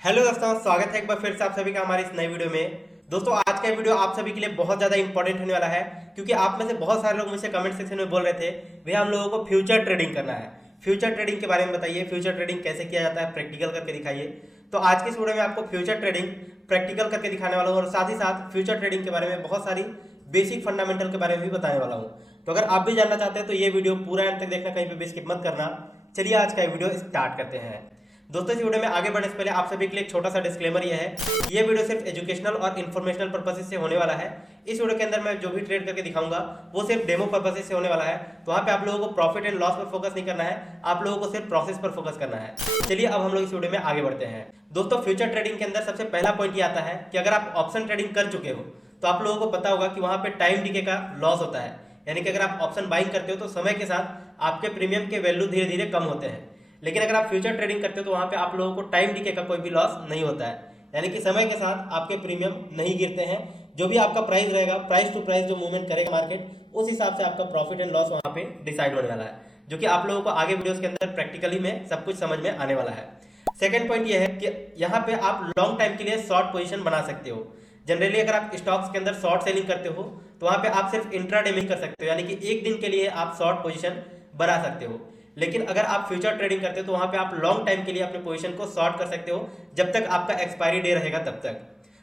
Hello दोस्तों, स्वागत है एक बार फिर से आप सभी का हमारी इस नई वीडियो में। दोस्तों, आज का वीडियो आप सभी के लिए बहुत ज़्यादा इंपॉर्टेंट होने वाला है, क्योंकि आप में से बहुत सारे लोग मुझसे कमेंट सेक्शन में बोल रहे थे भैया हम लोगों को फ्यूचर ट्रेडिंग करना है। फ्यूचर ट्रेडिंग के बारे में बताइए, फ्यूचर ट्रेडिंग कैसे किया जाता है, प्रैक्टिकल करके दिखाइए। तो आज की इस वीडियो में आपको फ्यूचर ट्रेडिंग प्रैक्टिकल करके दिखाने वाला हूँ और साथ ही साथ फ्यूचर ट्रेडिंग के बारे में बहुत सारी बेसिक फंडामेंटल के बारे में भी बताने वाला हूँ। तो अगर आप भी जानना चाहते हैं तो ये वीडियो पूरा एंड तक देखना, कहीं पे भी स्किप मत करना। चलिए आज का वीडियो स्टार्ट करते हैं। दोस्तों, इस वीडियो में आगे बढ़ने से पहले आप सभी के लिए एक छोटा सा डिस्क्लेमर ये है कि ये वीडियो सिर्फ एजुकेशनल और इन्फॉर्मेशनल पर्पसेस से होने वाला है। इस वीडियो के अंदर मैं जो भी ट्रेड करके दिखाऊंगा वो सिर्फ डेमो पर्पसेस से होने वाला है। तो वहाँ पे आप लोगों को प्रॉफिट एंड लॉस पर फोकस नहीं करना है, आप लोगों को सिर्फ प्रोसेस पर फोकस करना है। चलिए अब हम लोग इस वीडियो में आगे बढ़ते हैं। दोस्तों, फ्यूचर ट्रेडिंग के अंदर सबसे पहला पॉइंट ये आता है कि अगर आप ऑप्शन ट्रेडिंग कर चुके हो तो आप लोगों को पता होगा कि वहाँ पे टाइम डिके का लॉस होता है। यानी कि अगर आप ऑप्शन बाइंग करते हो तो समय के साथ आपके प्रीमियम के वैल्यू धीरे धीरे कम होते हैं। लेकिन अगर आप फ्यूचर ट्रेडिंग करते हो तो वहाँ पे आप लोगों को टाइम डिके का कोई भी लॉस नहीं होता है। यानी कि समय के साथ आपके प्रीमियम नहीं गिरते हैं। जो भी आपका प्राइस रहेगा, प्राइस टू प्राइस जो मूवमेंट करेगा मार्केट, उस हिसाब से आपका प्रॉफिट एंड लॉस वहाँ पे डिसाइड होने वाला है, जो कि आप लोगों को आगे वीडियोस के अंदर प्रैक्टिकली में सब कुछ समझ में आने वाला है। सेकेंड पॉइंट ये है कि यहाँ पे आप लॉन्ग टाइम के लिए शॉर्ट पोजीशन बना सकते हो। जनरली अगर आप स्टॉक्स के अंदर शॉर्ट सेलिंग करते हो तो वहाँ पे आप सिर्फ इंट्राडे में ही कर सकते हो, यानी कि एक दिन के लिए आप शॉर्ट पोजीशन बना सकते हो। लेकिन अगर आप फ्यूचर ट्रेडिंग करते हो तो वहां पे आप लॉन्ग टाइम के लिए अपने पोजीशन को शॉर्ट कर सकते हो, जब तक आपका एक्सपायरी डे रहेगा तब तक।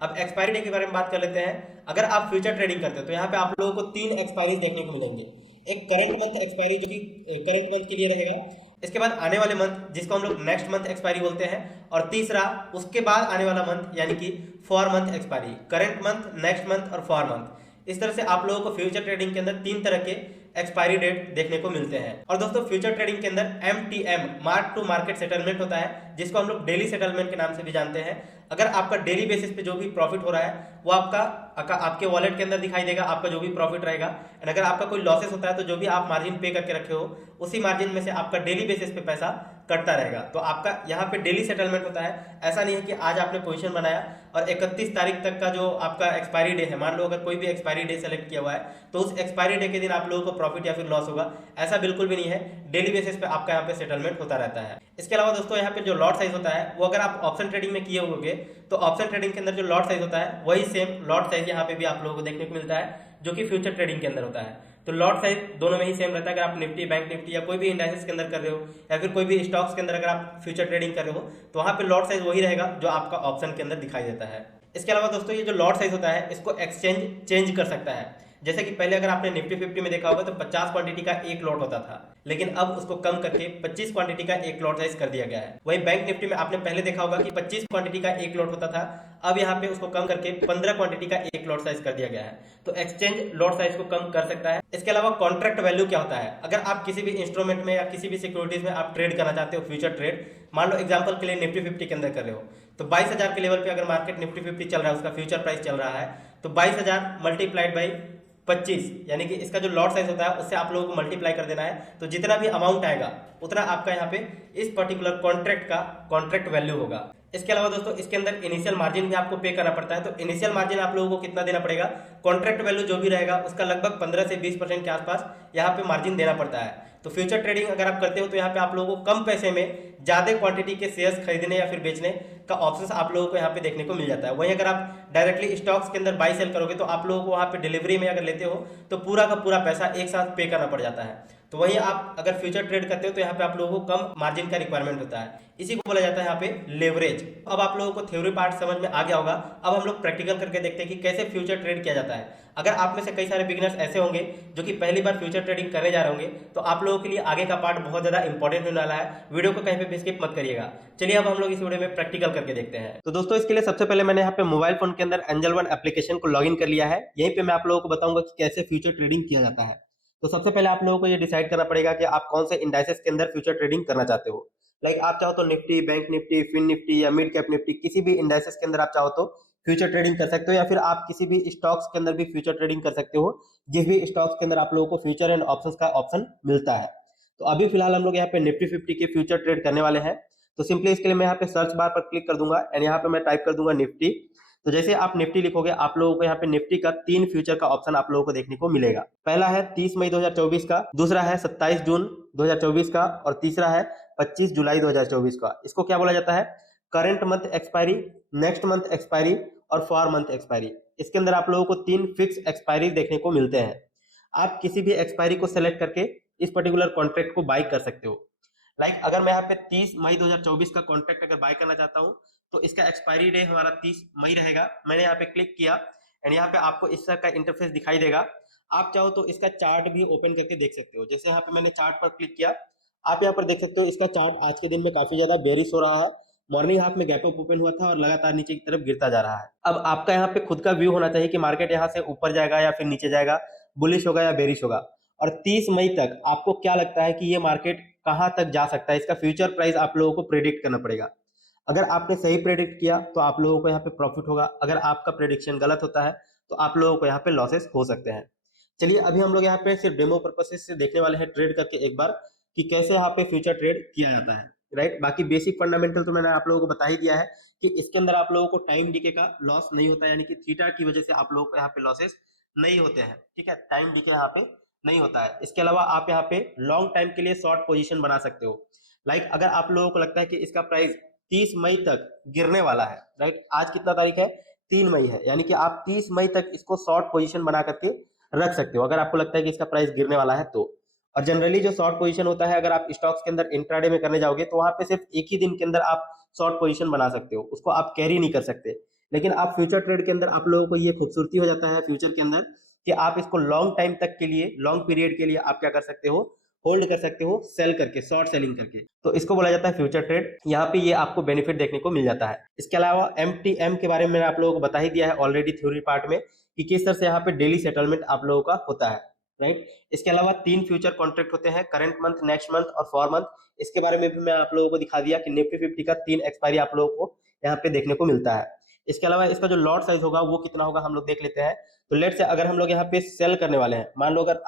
अब एक्सपायरी डे के बारे में बात कर लेते हैं। अगर आप फ्यूचर ट्रेडिंग करते हो तो यहाँ पे आप लोगों को 3 एक्सपायरी देखने को मिलेंगे। एक करंट मंथ एक्सपायरी जो कि करंट मंथ के लिए रहेगा, इसके बाद आने वाले मंथ जिसको हम लोग नेक्स्ट मंथ एक्सपायरी बोलते हैं, और तीसरा उसके बाद आने वाला मंथ यानी कि 4 month expiry, current month, next month और 4 मंथ। इस तरह से आप लोगों को फ्यूचर ट्रेडिंग के अंदर 3 तरह के एक्सपायरी डेट देखने को मिलते हैं। और दोस्तों, फ्यूचर ट्रेडिंग के अंदर MTM, mark to market settlement होता है, जिसको हम लोग डेली सेटलमेंट के नाम से भी जानते हैं। अगर आपका डेली बेसिस पे जो भी प्रॉफिट हो रहा है वो आपके वॉलेट के अंदर दिखाई देगा, आपका जो भी प्रॉफिट रहेगा। एंड अगर आपका कोई लॉसेस होता है तो जो भी आप मार्जिन पे करके रखे हो उसी मार्जिन में से आपका डेली बेसिस पे पैसा कटता रहेगा। तो आपका यहाँ पे डेली सेटलमेंट होता है। ऐसा नहीं है कि आज आपने पोजीशन बनाया और 31 तारीख तक का जो आपका एक्सपायरी डे है, मान लो अगर कोई भी एक्सपायरी डे सेलेक्ट किया हुआ है तो उस एक्सपायरी डे के दिन आप लोगों को प्रॉफिट या फिर लॉस होगा, ऐसा बिल्कुल भी नहीं है। डेली बेसिस पे आपका यहाँ पे सेटलमेंट होता रहता है। इसके अलावा दोस्तों, यहाँ पे जो लॉट साइज होता है वो अगर आप ऑप्शन ट्रेडिंग में किए होंगे तो ऑप्शन ट्रेडिंग के अंदर जो लॉट साइज होता है वही सेम लॉट साइज यहाँ पे भी आप लोगों को देखने को मिलता है, जो कि फ्यूचर ट्रेडिंग के अंदर होता है। तो लॉट साइज दोनों में ही सेम रहता है। अगर आप निफ्टी, बैंक निफ्टी या कोई भी इंडाइसेस के अंदर कर रहे हो या फिर कोई भी स्टॉक्स के अंदर अगर आप फ्यूचर ट्रेडिंग कर रहे हो तो वहाँ पे लॉट साइज वही रहेगा जो आपका ऑप्शन के अंदर दिखाई देता है। इसके अलावा दोस्तों, ये जो लॉट साइज होता है इसको एक्सचेंज चेंज कर सकता है। जैसे कि पहले अगर आपने निफ्टी 50 में देखा होगा तो 50 क्वांटिटी का एक लॉट होता था, लेकिन अब उसको कम करके 25 क्वांटिटी का एक लॉट साइज कर दिया गया है। वही बैंक निफ्टी में आपने पहले देखा होगा कि 25 क्वांटिटी का एक लॉट होता था, अब यहाँ पे उसको कम करके 15 क्वांटिटी का एक लॉट साइज कर दिया गया है। तो एक्सचेंज लॉट साइज को कम कर सकता है। इसके अलावा कॉन्ट्रैक्ट वैल्यू क्या होता है? अगर आप किसी भी इंस्ट्रूमेंट में या किसी भी सिक्योरिटीज में आप ट्रेड करना चाहते हो, फ्यूचर ट्रेड, मान लो एग्जांपल के लिए निफ्टी 50 के अंदर कर रहे हो, तो 22,000 के लेवल पे अगर मार्केट निफ्टी 50 चल रहा है, उसका फ्यूचर प्राइस चल रहा है, तो 22,000 मल्टीप्लाइड बाई 25, यानी कि इसका जो लॉट साइज होता है उससे आप लोगों को मल्टीप्लाई कर देना है। तो जितना भी अमाउंट आएगा उतना आपका यहाँ पे इस पर्टिकुलर कॉन्ट्रैक्ट का कॉन्ट्रैक्ट वैल्यू होगा। इसके अलावा दोस्तों, इसके अंदर इनिशियल मार्जिन भी आपको पे करना पड़ता है। तो इनिशियल मार्जिन आप लोगों को कितना देना पड़ेगा? कॉन्ट्रैक्ट वैल्यू जो भी रहेगा उसका लगभग 15 से 20% के आसपास यहाँ पे मार्जिन देना पड़ता है। तो फ्यूचर ट्रेडिंग अगर आप करते हो तो यहाँ पे आप लोगों को कम पैसे में ज्यादा क्वांटिटी के शेयर्स खरीदने या फिर बेचने का ऑप्शन आप लोगों को यहाँ पे देखने को मिल जाता है। वहीं अगर आप डायरेक्टली स्टॉक्स के अंदर बाई सेल करोगे तो आप लोगों को वहाँ पे डिलीवरी में अगर लेते हो तो पूरा का पूरा पैसा एक साथ पे करना पड़ जाता है। तो वहीं आप अगर फ्यूचर ट्रेड करते हो तो यहाँ पे आप लोगों को कम मार्जिन का रिक्वायरमेंट होता है। इसी को बोला जाता है यहाँ पे लेवरेज। अब आप लोगों को थ्योरी पार्ट समझ में आ गया होगा। अब हम लोग प्रैक्टिकल करके देखते हैं कि कैसे फ्यूचर ट्रेड किया जाता है। अगर आप में से कई सारे बिगिनर्स ऐसे होंगे जो कि पहली बार फ्यूचर ट्रेडिंग करने जा रहे होंगे तो आप लोगों के लिए आगे का पार्ट बहुत ज्यादा इंपॉर्टेंट होने वाला है। वीडियो को कहीं पे भी स्किप मत करिएगा। चलिए अब हम लोग इस वीडियो में प्रैक्टिकल करके देखते हैं। तो दोस्तों, इसके लिए सबसे पहले मैंने यहाँ पे मोबाइल फोन के अंदर एंजल वन एप्लीकेशन को लॉगिन कर लिया है। यहीं पे मैं आप लोगों को बताऊंगा कि कैसे फ्यूचर ट्रेडिंग किया जाता है। तो सबसे पहले आप लोगों को ये डिसाइड करना पड़ेगा कि आप कौन से इंडाइसेस के अंदर फ्यूचर ट्रेडिंग करना चाहते हो। लाइक आप चाहो तो निफ्टी, बैंक निफ्टी, फिन निफ्टी या मिड कैप निफ्टी, किसी भी इंडाइसेस के अंदर आप चाहो तो फ्यूचर ट्रेडिंग कर सकते हो, या फिर आप किसी भी स्टॉक्स के अंदर भी फ्यूचर ट्रेडिंग कर सकते हो, जिस भी स्टॉक्स के अंदर आप लोगों को फ्यूचर एंड ऑप्शंस का ऑप्शन मिलता है। तो अभी फिलहाल हम लोग यहाँ पे निफ्टी 50 के फ्यूचर ट्रेड करने वाले हैं। तो सिंपली इसके लिए मैं यहाँ पे सर्च बार पर क्लिक कर दूंगा एंड यहाँ पे मैं टाइप कर दूंगा निफ्टी। तो जैसे आप निफ्टी लिखोगे आप लोगों को यहाँ पे निफ्टी का 3 फ्यूचर का ऑप्शन आप लोगों को देखने को मिलेगा। पहला है 30 मई 2024 का, दूसरा है 27 जून 2024 का और तीसरा है 25 जुलाई 2024 का। इसको क्या बोला जाता है? Current month expiry, next month expiry और फॉर मंथ एक्सपायरी। इसके अंदर आप लोगों को 3 फिक्स एक्सपायरी देखने को मिलते हैं। आप किसी भी एक्सपायरी को सेलेक्ट करके इस पर्टिकुलर कॉन्ट्रैक्ट को बाय कर सकते हो। लाइक अगर मैं यहाँ पे 30 मई 2024 का कॉन्ट्रैक्ट अगर बाय करना चाहता हूँ तो इसका एक्सपायरी डे हमारा 30 मई रहेगा। मैंने यहाँ पे क्लिक किया एंड यहाँ पे आपको इस तरह का इंटरफेस दिखाई देगा। आप चाहो तो इसका चार्ट भी ओपन करके देख सकते हो। जैसे यहाँ पे मैंने चार्ट पर क्लिक किया, आप यहाँ पर देख सकते हो इसका चार्ट आज के दिन में काफी ज्यादा बेरिश हो रहा है। मॉर्निंग हाफ में गैप अप ओपन हुआ था और लगातार नीचे की तरफ गिरता जा रहा है। अब आपका यहाँ पे खुद का व्यू होना चाहिए कि मार्केट यहाँ से ऊपर जाएगा या फिर नीचे जाएगा, बुलिश होगा या बेरिश होगा। और 30 मई तक आपको क्या लगता है कि ये मार्केट कहां तक जा सकता है, इसका फ्यूचर प्राइस आप लोगों को प्रेडिक्ट करना पड़ेगा। अगर आपने सही प्रेडिक्ट किया तो आप लोगों को यहाँ पे प्रॉफिट होगा, अगर आपका प्रेडिक्शन गलत होता है तो आप लोगों को यहाँ पे लॉसेस हो सकते हैं। चलिए अभी हम लोग यहाँ पे सिर्फ डेमो पर्पस से देखने वाले हैं ट्रेड करके एक बार कि कैसे यहाँ पे फ्यूचर ट्रेड किया जाता है, राइट। बाकी बेसिक फंडामेंटल तो मैंने आप लोगों को बता ही दिया है कि इसके अंदर आप लोगों को टाइम डीके का लॉस नहीं होता, यानी कि थीटा की वजह से आप लोगों को यहाँ पे लॉसेस नहीं होते हैं, ठीक है। टाइम डीके यहाँ पे नहीं होता है। इसके अलावा आप यहाँ पे लॉन्ग टाइम के लिए शॉर्ट पोजीशन बना सकते हो। लाइक अगर आप लोगों को लगता है कि इसका प्राइस 30 मई तक गिरने वाला है, राइट। आज कितना तारीख है, 3 मई है, यानी कि आप 30 मई तक इसको शॉर्ट पोजीशन बना करके रख सकते हो अगर आपको लगता है कि इसका प्राइस गिरने वाला है तो। और जनरली जो शॉर्ट पोजीशन होता है, अगर आप स्टॉक्स के अंदर इंट्राडे में करने जाओगे तो वहां पे सिर्फ एक ही दिन के अंदर आप शॉर्ट पोजीशन बना सकते हो, उसको आप कैरी नहीं कर सकते। लेकिन आप फ्यूचर ट्रेड के अंदर आप लोगों को ये खूबसूरती हो जाता है फ्यूचर के अंदर कि आप इसको लॉन्ग टाइम तक के लिए, लॉन्ग पीरियड के लिए आप क्या कर सकते हो, होल्ड कर सकते हो, सेल करके, शॉर्ट सेलिंग करके। तो इसको बोला जाता है फ्यूचर ट्रेड। यहाँ पे ये आपको बेनिफिट देखने को मिल जाता है। इसके अलावा एमटीएम के बारे में मैंने आप लोगों को बता ही दिया है ऑलरेडी थ्योरी पार्ट में कि किस तरह से यहाँ पे डेली सेटलमेंट आप लोगों का होता है, राइट। इसके अलावा 3 फ्यूचर कॉन्ट्रैक्ट होते हैं, करंट मंथ, नेक्स्ट मंथ और फॉर मंथ। इसके बारे में भी मैं आप लोगों को दिखा दिया कि निफ्टी 50 का 3 एक्सपायरी आप लोगों को यहाँ पे देखने को मिलता है। इसके अलावा इसका जो लॉट साइज होगा वो कितना होगा हम लोग देख लेते हैं। तो लेट से अगर हम लोग यहाँ पे सेल करने वाले हैं, मान लो अगर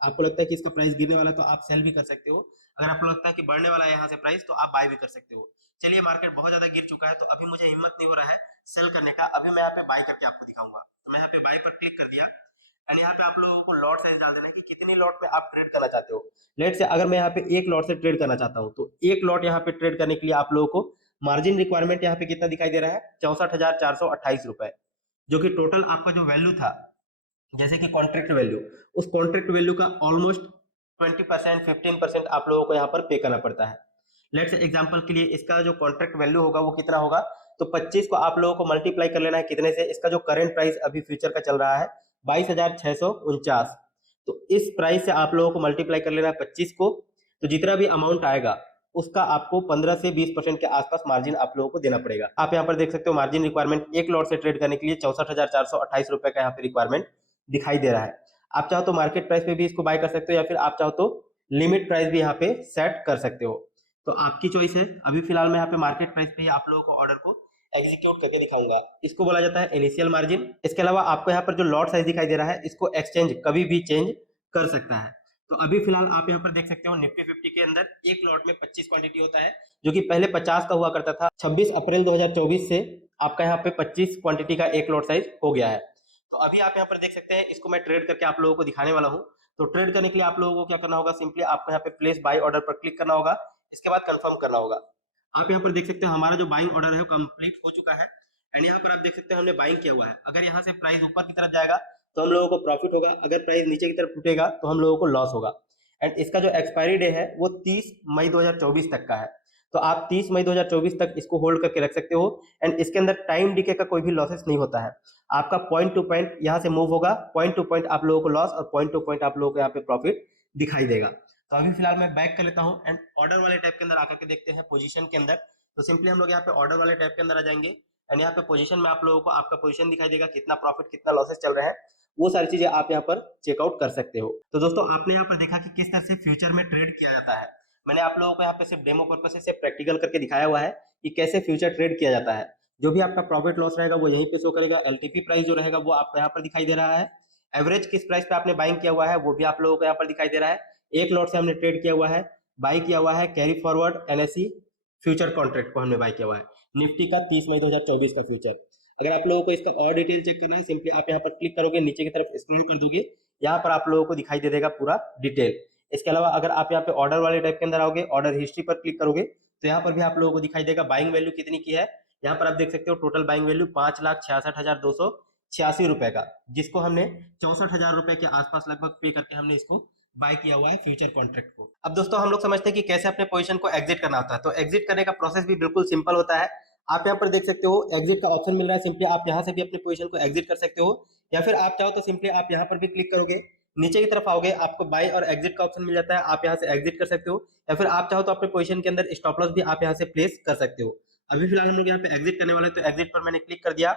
आपको लगता है कि इसका प्राइस गिरने वाला है तो आप सेल भी कर सकते हो। अगर आपको लगता है कि बढ़ने वाला है यहाँ से प्राइस तो आप बाय भी कर सकते हो। चलिए मार्केट बहुत ज्यादा गिर चुका है तो अभी मुझे हिम्मत नहीं हो रहा है सेल करने का, अभी मैं यहाँ पे बाय करके आपको दिखाऊंगा। तो मैं यहाँ पे बाय पर क्लिक कर दिया एंड यहाँ पे आप लोगों को लॉट साइज डाल देना है कि कितने लॉट में आप ट्रेड करना चाहते हो। लेट से अगर मैं यहाँ पे एक लॉट से ट्रेड करना चाहता हूँ तो एक लॉट यहाँ पे ट्रेड करने के लिए आप लोगों को मार्जिन रिक्वायरमेंट यहाँ पे कितना दिखाई दे रहा है, 64,428 रुपए, जो कि टोटल आपका जो वैल्यू था, जैसे कि कॉन्ट्रैक्ट वैल्यू, उस कॉन्ट्रैक्ट वैल्यू का ऑलमोस्ट 20%, 15% आप लोगों को यहाँ पर पे करना पड़ता है। लेट्स एग्जांपल के लिए इसका जो कॉन्ट्रैक्ट वैल्यू होगा वो कितना होगा, तो 25 को आप लोगों को मल्टीप्लाई कर लेना है कितने से, इसका जो करंट प्राइस अभी फ्यूचर का चल रहा है 22,649। तो इस प्राइस से आप लोगों को मल्टीप्लाई कर लेना है 25 को, तो जितना भी अमाउंट आएगा उसका आपको 15 से 20% के आसपास मार्जिन आप लोगों को देना पड़ेगा। आप यहाँ पर देख सकते हो मार्जिन रिक्वायरमेंट एक लॉट से ट्रेड करने के लिए 64,428 रुपए का यहाँ पे रिक्वायरमेंट दिखाई दे रहा है। आप चाहो तो मार्केट प्राइस पे भी इसको बाय कर सकते हो या फिर आप चाहो तो लिमिट प्राइस भी यहाँ पे सेट कर सकते हो, तो आपकी चॉइस है। अभी फिलहाल मैं यहाँ पे मार्केट प्राइस पे ही आप लोगों को ऑर्डर को एग्जीक्यूट करके दिखाऊंगा। इसको बोला जाता है इनिशियल मार्जिन। इसके अलावा आपको यहाँ पर जो लॉट साइज दिखाई दे रहा है इसको एक्सचेंज कभी भी चेंज कर सकता है। तो अभी फिलहाल आप यहाँ पर देख सकते हो निफ्टी 50 के अंदर एक लॉट में 25 क्वांटिटी होता है, जो कि पहले 50 का हुआ करता था। 26 अप्रैल 2024 से आपका यहाँ पे 25 क्वांटिटी का एक लॉट साइज हो गया है। तो अभी आप यहाँ पर देख सकते हैं, इसको मैं ट्रेड करके आप लोगों को दिखाने वाला हूँ। तो ट्रेड करने के लिए आप लोगों को क्या करना होगा, सिंपली आपको यहाँ पे प्लेस बाय ऑर्डर पर क्लिक करना होगा, इसके बाद कंफर्म करना होगा। आप यहाँ पर देख सकते हैं हमारा जो बाइंग ऑर्डर है वो कंप्लीट हो चुका है एंड यहाँ पर आप देख सकते हैं हमने बाइंग किया हुआ है। अगर यहाँ से प्राइस ऊपर की तरफ जाएगा तो हम लोगों को प्रॉफिट होगा, अगर प्राइस नीचे की तरफ टूटेगा तो हम लोगों को लॉस होगा। एंड इसका जो एक्सपायरी डे है वो 30 मई 2024 तक का है। तो आप 30 मई 2024 तक इसको होल्ड करके रख सकते हो एंड इसके अंदर टाइम डीके का कोई भी लॉसेस नहीं होता है। आपका पॉइंट टू पॉइंट यहाँ से मूव होगा, पॉइंट टू पॉइंट आप लोगों को लॉस और पॉइंट टू पॉइंट आप लोगों को यहाँ पे प्रॉफिट दिखाई देगा। तो अभी फिलहाल मैं बैक कर लेता हूँ एंड ऑर्डर वाले टाइप के अंदर आकर के देखते हैं पोजीशन के अंदर। तो सिंपली हम लोग यहाँ पे ऑर्डर वाले टाइप के अंदर आ जाएंगे एंड यहाँ पे पोजीशन में आप लोगों को आपका पोजीशन दिखाई देगा, कितना प्रॉफिट कितना लॉसेस चल रहे हैं, वो सारी चीजें आप यहाँ पर चेकआउट कर सकते हो। तो दोस्तों आपने यहाँ पर देखा कि किस तरह से फ्यूचर में ट्रेड किया जाता है। मैंने आप लोगों को यहाँ पे सिर्फ डेमो पर्पस से प्रैक्टिकल करके दिखाया हुआ है कि कैसे फ्यूचर ट्रेड किया जाता है। जो भी आपका प्रॉफिट लॉस रहेगा वो यहीं पे शो करेगा, एलटीपी प्राइस जो रहेगा वो आपको यहाँ पर दिखाई दे रहा है, एवरेज किस प्राइस पे आपने बाइंग किया हुआ है वो भी आप लोगों को यहाँ पर दिखाई दे रहा है, एक लॉट से हमने ट्रेड किया हुआ है, बाई किया हुआ है, carry forward NSC future contract को हमने बाय किया हुआ है, निफ्टी का 30 मई 2024 का फ्यूचर। अगर आप लोगों को इसका और डिटेल चेक करना है, सिंपली आप यहाँ पर क्लिक करोगे, नीचे की तरफ स्क्रॉल कर दोगे, यहाँ पर आप लोगों को दिखाई दे देगा पूरा डिटेल। इसके अलावा अगर आप यहाँ पे ऑर्डर वाले टाइप के अंदर आओगे, ऑर्डर हिस्ट्री पर क्लिक करोगे तो यहाँ पर भी आप लोगों को दिखाई देगा बाइंग वैल्यू कितनी की है। यहाँ पर आप देख सकते हो टोटल बाइंग वैल्यू 5,66,286 रुपए का, जिसको हमने 64,000 रुपए के आसपास लगभग पे करके हमने इसको बाय किया हुआ है फ्यूचर कॉन्ट्रैक्ट को। अब दोस्तों हम लोग समझते हैं कि कैसे अपने पोजीशन को एग्जिट करना होता है। तो एग्जिट करने का प्रोसेस भी बिल्कुल सिंपल होता है। आप यहाँ पर देख सकते हो एग्जिट का ऑप्शन मिल रहा है, सिंपली आप यहाँ से भी अपने पोजीशन को एग्जिट कर सकते हो, या फिर आप चाहो तो सिंपली आप यहाँ पर भी क्लिक करोगे, नीचे की तरफ आओगे, आपको बाय और एग्जिट का ऑप्शन मिल जाता है, आप यहाँ से एग्जिट कर सकते हो, या फिर आप चाहो तो अपने पोजीशन के अंदर स्टॉप लॉस भी आप यहाँ से प्लेस कर सकते हो। अभी फिलहाल हम लोग यहाँ पे एग्जिट करने वाले हैं, तो एग्जिट पर मैंने क्लिक कर दिया।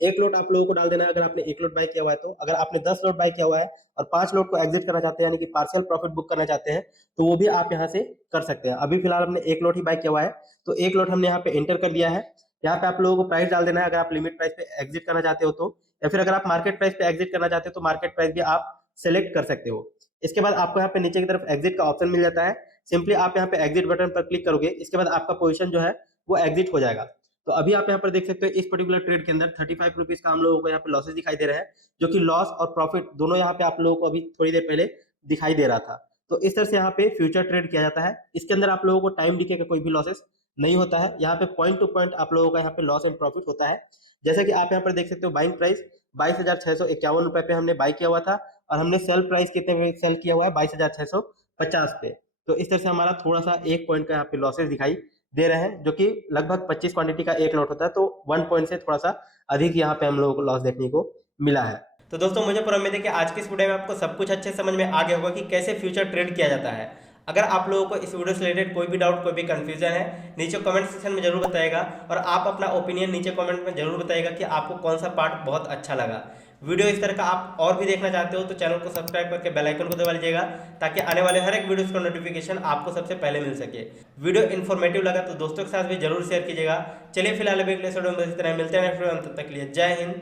एक लॉट आप लोगों को डाल देना है अगर आपने एक लॉट बाय किया हुआ है तो। अगर आपने 10 लॉट बाय किया हुआ है और 5 लॉट को एग्जिट करना चाहते हैं, यानी कि पार्शियल प्रॉफिट बुक करना चाहते हैं, तो वो भी आप यहाँ से कर सकते हैं। अभी फिलहाल हमने एक लॉट ही बाय किया हुआ है, तो एक लॉट हमने यहाँ पे एंटर कर दिया है। यहाँ पे आप लोगों को प्राइस डाल देना है अगर आप लिमिट प्राइस पे एग्जिट करना चाहते हो तो, या फिर अगर आप मार्केट प्राइस पे एग्जिट करना चाहते हो तो मार्केट प्राइस भी आप सेलेक्ट कर सकते हो। इसके बाद आपको यहाँ पे नीचे की तरफ एग्जिट का ऑप्शन मिल जाता है, सिंपली आप यहाँ पे एग्जिट बटन पर क्लिक करोगे, इसके बाद आपका पोजीशन जो है वो एग्जिट हो जाएगा। तो अभी आप यहाँ पर देख सकते हो इस पर्टिकुलर ट्रेड के अंदर 35 रुपीज का हम लोगों को यहाँ पे लॉसेस दिखाई दे रहे हैं, जो कि लॉस और प्रॉफिट दोनों यहाँ पे आप लोगों को अभी थोड़ी देर पहले दिखाई दे रहा था। तो इस तरह से यहाँ पे फ्यूचर ट्रेड किया जाता है। इसके अंदर आप लोगों को टाइम डिके का कोई भी लॉसेस नहीं होता है, यहाँ पे पॉइंट टू पॉइंट आप लोगों का यहाँ पे लॉस एंड प्रॉफिट होता है। जैसे कि आप यहाँ पर देख सकते हो बाइंग प्राइस 22,651 रुपए पे हमने बाई किया हुआ था, और हमने सेल प्राइस कितने पे सेल किया हुआ है 22,650 पे। तो इस तरह से हमारा थोड़ा सा 1 पॉइंट का यहाँ पे लॉसेस दिखाई दे रहे हैं, जो कि लगभग 25 क्वांटिटी का एक लॉट होता है, तो 1 पॉइंट से थोड़ा सा अधिक यहाँ पे हम लोगों को लॉस देखने को मिला है। तो दोस्तों मुझे पूरा उम्मीद है कि आज की इस वीडियो में आपको सब कुछ अच्छे समझ में आ गया होगा कि कैसे फ्यूचर ट्रेड किया जाता है। अगर आप लोगों को इस वीडियो से रिलेटेड कोई भी डाउट, कोई भी कंफ्यूजन है, नीचे कमेंट सेक्शन में जरूर बताइएगा, और आप अपना ओपिनियन नीचे कमेंट में जरूर बताइएगा कि आपको कौन सा पार्ट बहुत अच्छा लगा। वीडियो इस तरह का आप और भी देखना चाहते हो तो चैनल को सब्सक्राइब करके बेल आइकन को दबा लीजिएगा, ताकि आने वाले हर एक वीडियोस का नोटिफिकेशन आपको सबसे पहले मिल सके। वीडियो इन्फॉर्मेटिव लगा तो दोस्तों के साथ भी जरूर शेयर कीजिएगा। चलिए फिलहाल अभी अगले वीडियो में इस तरह मिलते हैं नेक्स्ट वीडियो में, तब तक के लिए जय हिंद,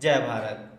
जय भारत।